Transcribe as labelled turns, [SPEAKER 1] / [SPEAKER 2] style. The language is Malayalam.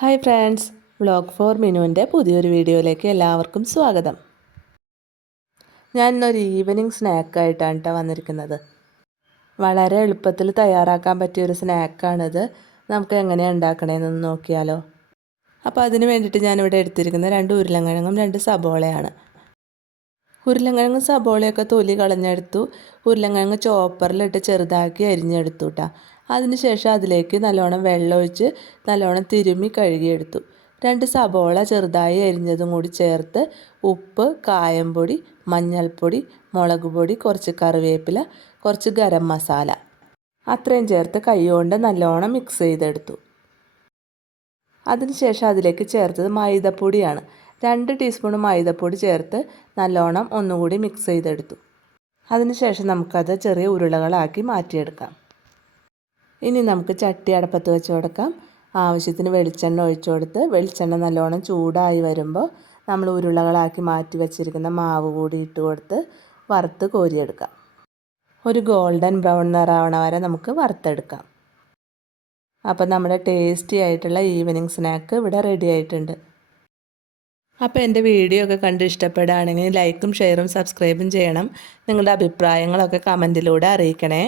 [SPEAKER 1] ഹായ് ഫ്രണ്ട്സ് വ്ളോഗ് ഫോർ മിനുവിന്റെ പുതിയൊരു വീഡിയോയിലേക്ക് എല്ലാവർക്കും സ്വാഗതം. ഞാൻ ഇന്നൊരു ഈവനിങ് സ്നാക്കായിട്ടാണ് കേട്ടോ വന്നിരിക്കുന്നത്. വളരെ എളുപ്പത്തിൽ തയ്യാറാക്കാൻ പറ്റിയൊരു സ്നാക്കാണിത്. നമുക്ക് എങ്ങനെയാണ് ഉണ്ടാക്കണേന്നൊന്ന് നോക്കിയാലോ. അപ്പോൾ അതിന് വേണ്ടിയിട്ട് ഞാനിവിടെ എടുത്തിരിക്കുന്ന രണ്ട് ഉരുളങ്കിഴങ്ങും രണ്ട് സബോളയാണ്. ഉരുളക്കിഴങ്ങ് സബോളയൊക്കെ തൊലി കളഞ്ഞെടുത്തു. ഉരുളക്കിഴങ്ങ് ചോപ്പറിലിട്ട് ചെറുതാക്കി അരിഞ്ഞെടുത്തു കേട്ടോ അതിനുശേഷം അതിലേക്ക് നല്ലോണം വെള്ളമൊഴിച്ച് നല്ലോണം തിരുമ്മി കഴുകിയെടുത്തു. രണ്ട് സബോള ചെറുതായി അരിഞ്ഞതും കൂടി ചേർത്ത് ഉപ്പ് കായംപൊടി മഞ്ഞൾപ്പൊടി മുളക് പൊടി കുറച്ച് കറിവേപ്പില കുറച്ച് ഗരം മസാല. അത്രയും ചേർത്ത് കൈകൊണ്ട് നല്ലോണം മിക്സ് ചെയ്തെടുത്തു. അതിനുശേഷം അതിലേക്ക് ചേർത്തത് മൈദപ്പൊടിയാണ്. രണ്ട് ടീസ്പൂൺ മൈദപ്പൊടി ചേർത്ത് നല്ലോണം ഒന്നുകൂടി മിക്സ് ചെയ്തെടുത്തു. അതിനുശേഷം നമുക്കത് ചെറിയ ഉരുളകളാക്കി മാറ്റിയെടുക്കാം. ഇനി നമുക്ക് ചട്ടി അടപ്പത്ത് വെച്ച് കൊടുക്കാം. ആവശ്യത്തിന് വെളിച്ചെണ്ണ ഒഴിച്ചു കൊടുത്ത് വെളിച്ചെണ്ണ നല്ലോണം ചൂടായി വരുമ്പോൾ നമ്മൾ ഉരുളകളാക്കി മാറ്റി വെച്ചിരിക്കുന്ന മാവ് കൂടി ഇട്ട് കൊടുത്ത് വറുത്ത് കോരിയെടുക്കാം. ഒരു ഗോൾഡൻ ബ്രൗൺ നിറാവണ വരെ നമുക്ക് വറുത്തെടുക്കാം. അപ്പോൾ നമ്മുടെ ടേസ്റ്റി ആയിട്ടുള്ള ഈവനിങ് സ്നാക്ക് ഇവിടെ റെഡി ആയിട്ടുണ്ട്. അപ്പോൾ എന്റെ വീഡിയോ ഒക്കെ കണ്ട് ഇഷ്ടപ്പെടുകയാണെങ്കിൽ ലൈക്കും ഷെയറും സബ്സ്ക്രൈബും ചെയ്യണം. നിങ്ങളുടെ അഭിപ്രായങ്ങളൊക്കെ കമന്റിലൂടെ അറിയിക്കണേ.